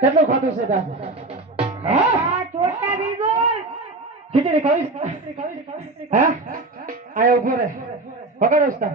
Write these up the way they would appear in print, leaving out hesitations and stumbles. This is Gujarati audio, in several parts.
કેટલું ખાધું છે તાર? હા ચોટા બીગોલ ખીચડી ખાવી? હા આયો ઉભો રે પકડો સ્તા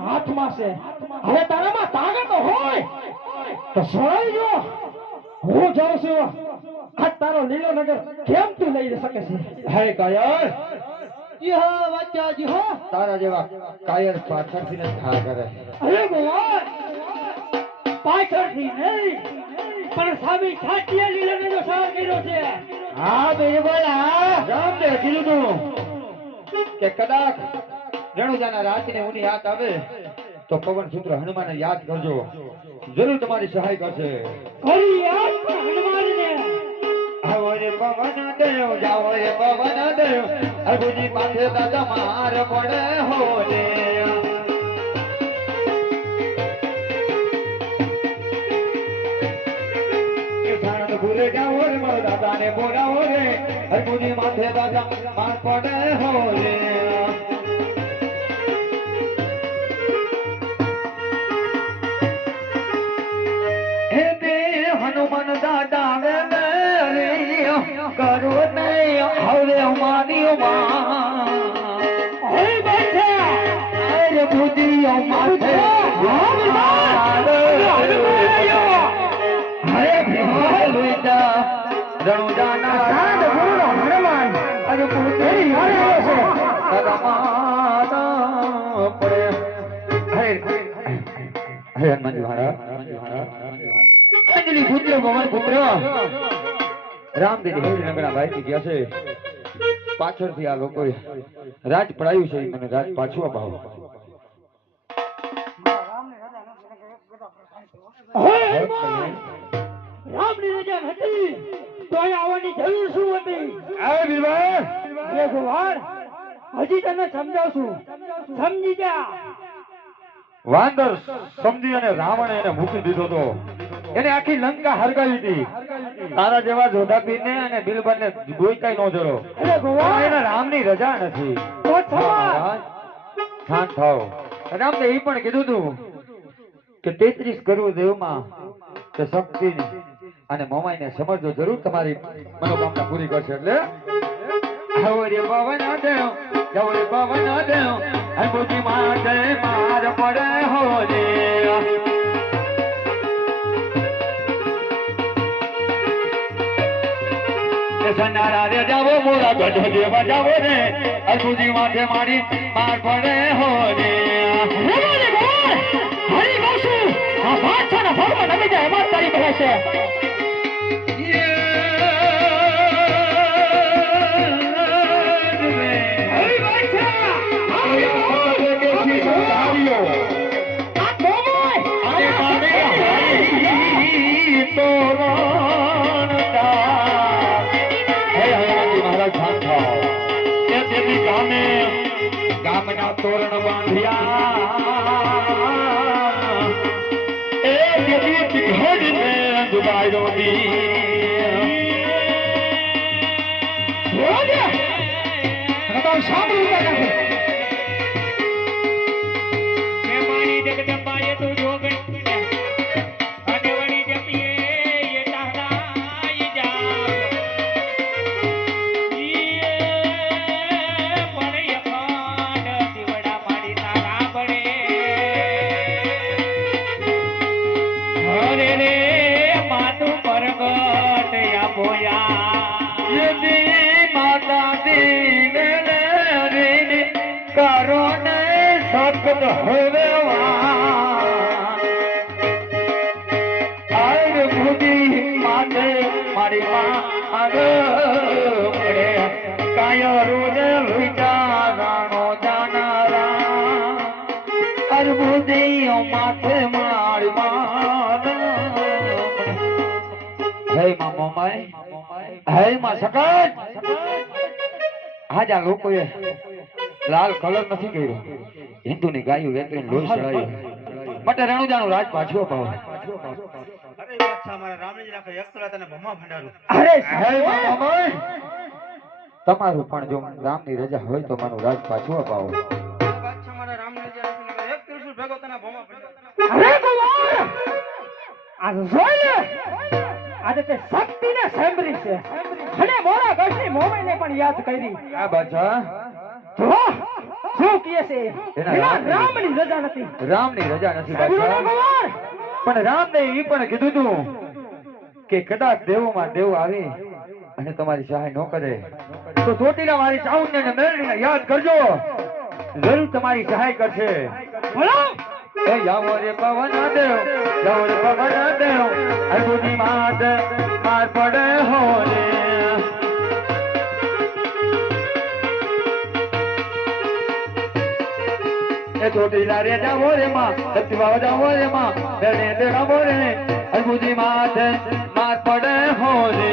હાથમાં છે હવે તારામાં તાકાત હોય તો સળાઈ જો હું જાઉં છું આ તારો લીલો નગર કેમ તું લઈ શકે છે હે કાયર જી હો વાચ્યા જી હો તારા જેવા કાયર પાછળથી ન થા કરે અરે ભગવાન પાછળથી નહીં પણ સામી છાતીએ લીલો નગર સવાર કર્યો છે હા બે બોલા રામ દે કીધું કે કદાચ રણુજાના રાતને ઉની યાદ આવે તો પવન સૂત્ર હનુમાનને યાદ કરજો જરૂર તમારી સહાય કરશે કરી યાદ હનુમાનને આવો રે પવન દેવ જાઓ રે પવન દેવ અરબુજી પાસે દાદા માર પડે હો રે ભૂલે જાઓ રે મારા દાદાને બોલાવો રે અરબુજી માથે દાદા માર પડે હો રે હનુમાન દાદા રે કરો નહીં હવે અમારી અરે બુદ્ધિઓ માથે રણુજાના હનુમાન અરે પૂરી પવન પુત્ર રામદેવ હેરીનગરના ભાઈથી ગયા છે પાછળથી આ લોકોએ રાજ પડાયું છે મને રાજ પાછું અપાવો રામની રજા હતી તો અહીં આવવાની જરૂર શું હતી? આવે વીરભાઈ અરે ભગવાન હજી તને સમજાવશું, સમજી જા. વાંદર સમજી અને રાવણે એને મૂકી દીધો તો એને આખી લંકા હરગાવી હતી તારા જેવા જોધાબીને અને બિલબરને કોઈ કઈ ન જડો અરે ભગવાન એને રામની રજા નથી તો થવા. શાંત થાઓ રામને એ પણ કીધું તું કે 33 કરોડ દેવમાં કે શક્તિ અને મોમાઈને સમજો જરૂર તમારી મનોકામના પૂરી કરશે એટલે આવો રે પવન દેવ જાઓ રે પવન દેવ અનુભૂતિ માટે માર પડે હો રે સનારા રે જાવો મોરા ગઢ દેવા જાવો રે અનુભૂતિ માટે મારી માર પડે હો રે હરી ગૌશું આ બાદશાહના ભગવાન નમી જાય એમાં તારી કહે છે. ગામના તોરણ બાંધ્યા એ દેવી ઘડીને દુબાયો જગદંબાએ તો જોગણ અને વળી જપીએ એ તારાઈ જા હવે માટે મારી માં પડે કાયરું ને લુઈટા રાણો જાનારા અર્બુદીઓ માથે મારી માં હે માં મોમાઈ હે માં સકત આજા લોકોએ લાલ કલર નથી કર્યો હિન્દુની ગાયું વેતરીને લોહી ચડાયું માટે રણુજાનું રાજ પાછું અપાવો અરે બાદશાહ મારા રામજી રાખે એક તોલા તને ભમા ભંડારું અરે સાહેબ મામાઈ તમારું પણ જો રામની રજા હોય તો મારું રાજ પાછું અપાવો બાદશાહ મારા રામજી રાખે એક ત્રિશુલ ભેગો તને ભમા ભંડારું અરે ભગવાન આ જોઈ લે આજે તે શક્તિને સાંભળી છે અને મોરા ગઢની મોમાઈને પણ યાદ કરી. આ બાદશાહ તો શું કહે છે એના રામની રજા નથી. રામની રજા નથી સાંભળો ને બાદશાહ ભગવાન. પણ રામને એ પણ કીધું તું કે કદાચ દેવોમાં દેવ આવી અને તમારી સહાય ન કરે તો ચોટીલા મારી ચાઉંડને ને મેળવીને યાદ કરજો જરૂર તમારી સહાય કરશે. બોલો એ જાવો રે પવન દેવ જાવો રે પવન દેવ અર્બુદી માત માર પડે હો રે એ ચોટીલા રે જાવો રે માં સતીવા જાવો રે માં બેને દેખાવો રે અર્બુદી માત માર પડે હો રે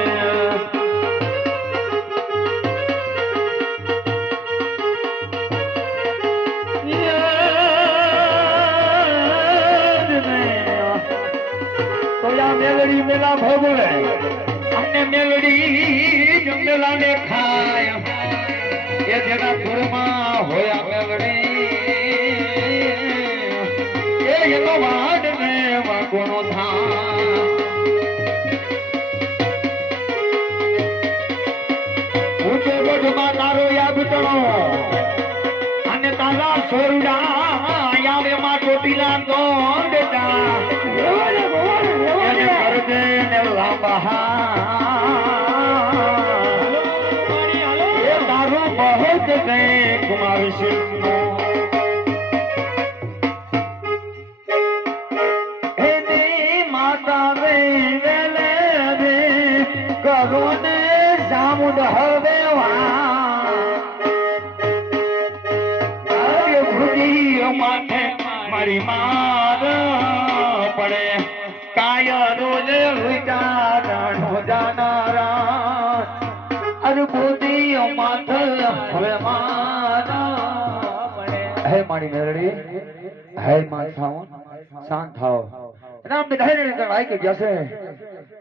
મેલડી મેલા ભોગવે અને મેલડી મેલા ને ખાય એ જેના ઘરમાં હોયા મેલડી એ એનો વાડ ને વાકોનો થા ઊંચે ગઢમાં તારો યાદ ચણો અને તારા સોરડા આવે માં ચોટીલા ગોંડતા તારું બહુત કુમાર માતા રે વેલે માથે મારી માર પડે કાયરો લે વિચારણો જાનારા અરબુદી માથે હવે મારા પડે હે મારી મેરડી હે માં થાઉન શાંત થાઓ રામ ને ધૈર્ય ને આઈ કે જશે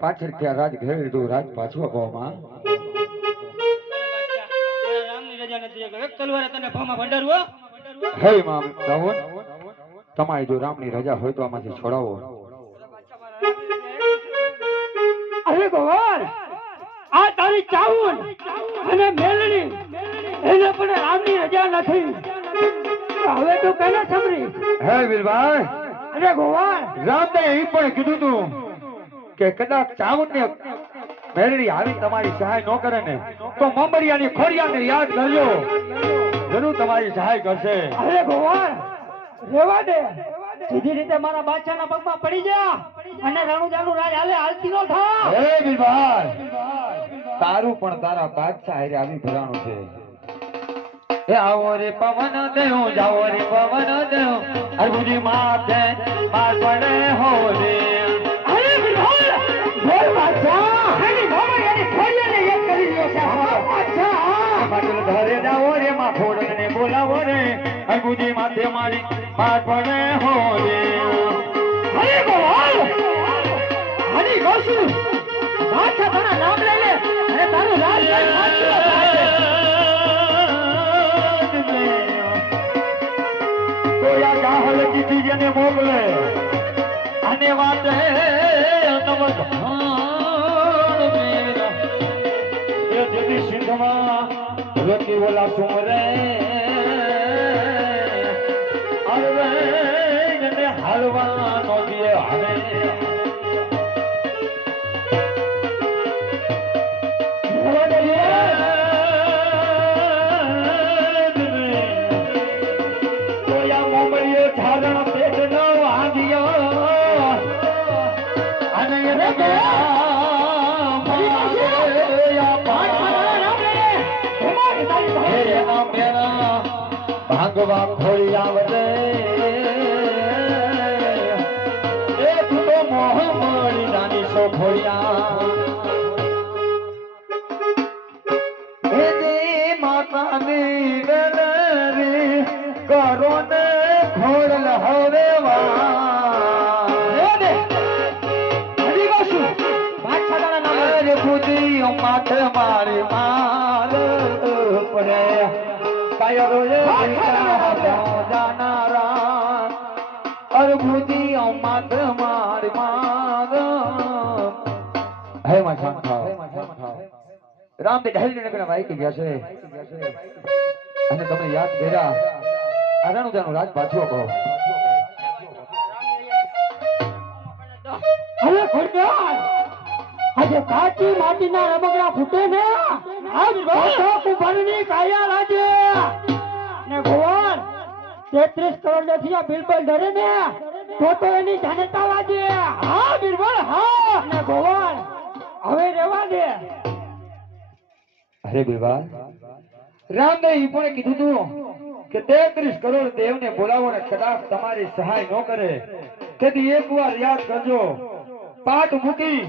પાછળ ત્યાં રાજ ઘેર લીધું રાજ પાછું અપાવવામાં રામની રજા નથી એક તલવારે તને ભામાં ભંડારવો હે માં થાઉન તમારી જો રામની રજા હોય તો આમાંથી છોડાવો અરે ગોવાળ આ તારી ચાઉન અને મેલડી એને પણ રામની રજા નથી હવે તું કેને સમરી હે વીરભાઈ અરે ગોવાળ રામને એ પણ કીધું તું કે કદાચ ચાઉન ને મેરડી આવી તમારી સહાય ન કરે ને તો મોંબડિયાની ખોડિયાને યાદ કરજો જરૂર તમારી સહાય કરશે અરે ગોવાળ રેવા દે સીધી રીતે મારા બાદશાહના પગમાં પડી જા અને રણુજાનું રાજ હાલે હાલતી નો થા હે વીરભાઈ તારું પણ તારા બાદશાહ હારે આવી ભરાણું છે એ આવો રે પવન દેવ જાવો રે પવન દેવ અરબુજી માથે માર પડે હો રે અરે બિલકુલ બોલ બાદશાહ એની મામા એની ખોડિયાને યાદ કરી રહ્યો છે બાદશાહ પાટલ ધરે જાવો રે માં ખોડને બોલાવો રે અરબુજી માથે મારી માર પડે હો રે અરે ગોવાળ હરી ગોસુ બાદશાહ તારા નામ લઈ લે અને તારું રાજ સાચું થાય કોયા ગાહલ કીધી જેને મોકલે અને વાતે નમસ્કાર મેરા એ દેવી સિંધમાં રોકી ઓલા સુમરે અરવે ને હાલવાનો દે હવે ભાગવા ખોલી આવડે એ તું તો મોહ મળી નાની સો ખોયા એ દી માતાની વેલરી કરો ને ખોડલ હવે માથે મારી માર પડે કાયરો જાનારા અરબુજી માથે મારી માર હે માં શાંત થાઓ રામ બે ઢહેલ ને ભાઈ કે ગયા છે અને તમે યાદ કર્યા અરણુજાનું રાજ પાછું કહો અરે ખોડિયાર આજે કાચી માટીના રમકડા ફૂટે ને આજ રોટો કુંભરની કાયા રાજે ને ગોવાળ 33 કરોડ ને થયા બિલબલ ડરે ને તો એની જનતા વાજે હા બિલબલ હા ને ગોવાળ હવે રેવા દે અરે બિલબલ રામને ઈ પણ કીધું તું કે 33 કરોડ દેવને બોલાવો ને કદાચ તમારી સહાય ન કરે તેથી એકવાર યાદ કરજો પાટ મૂકી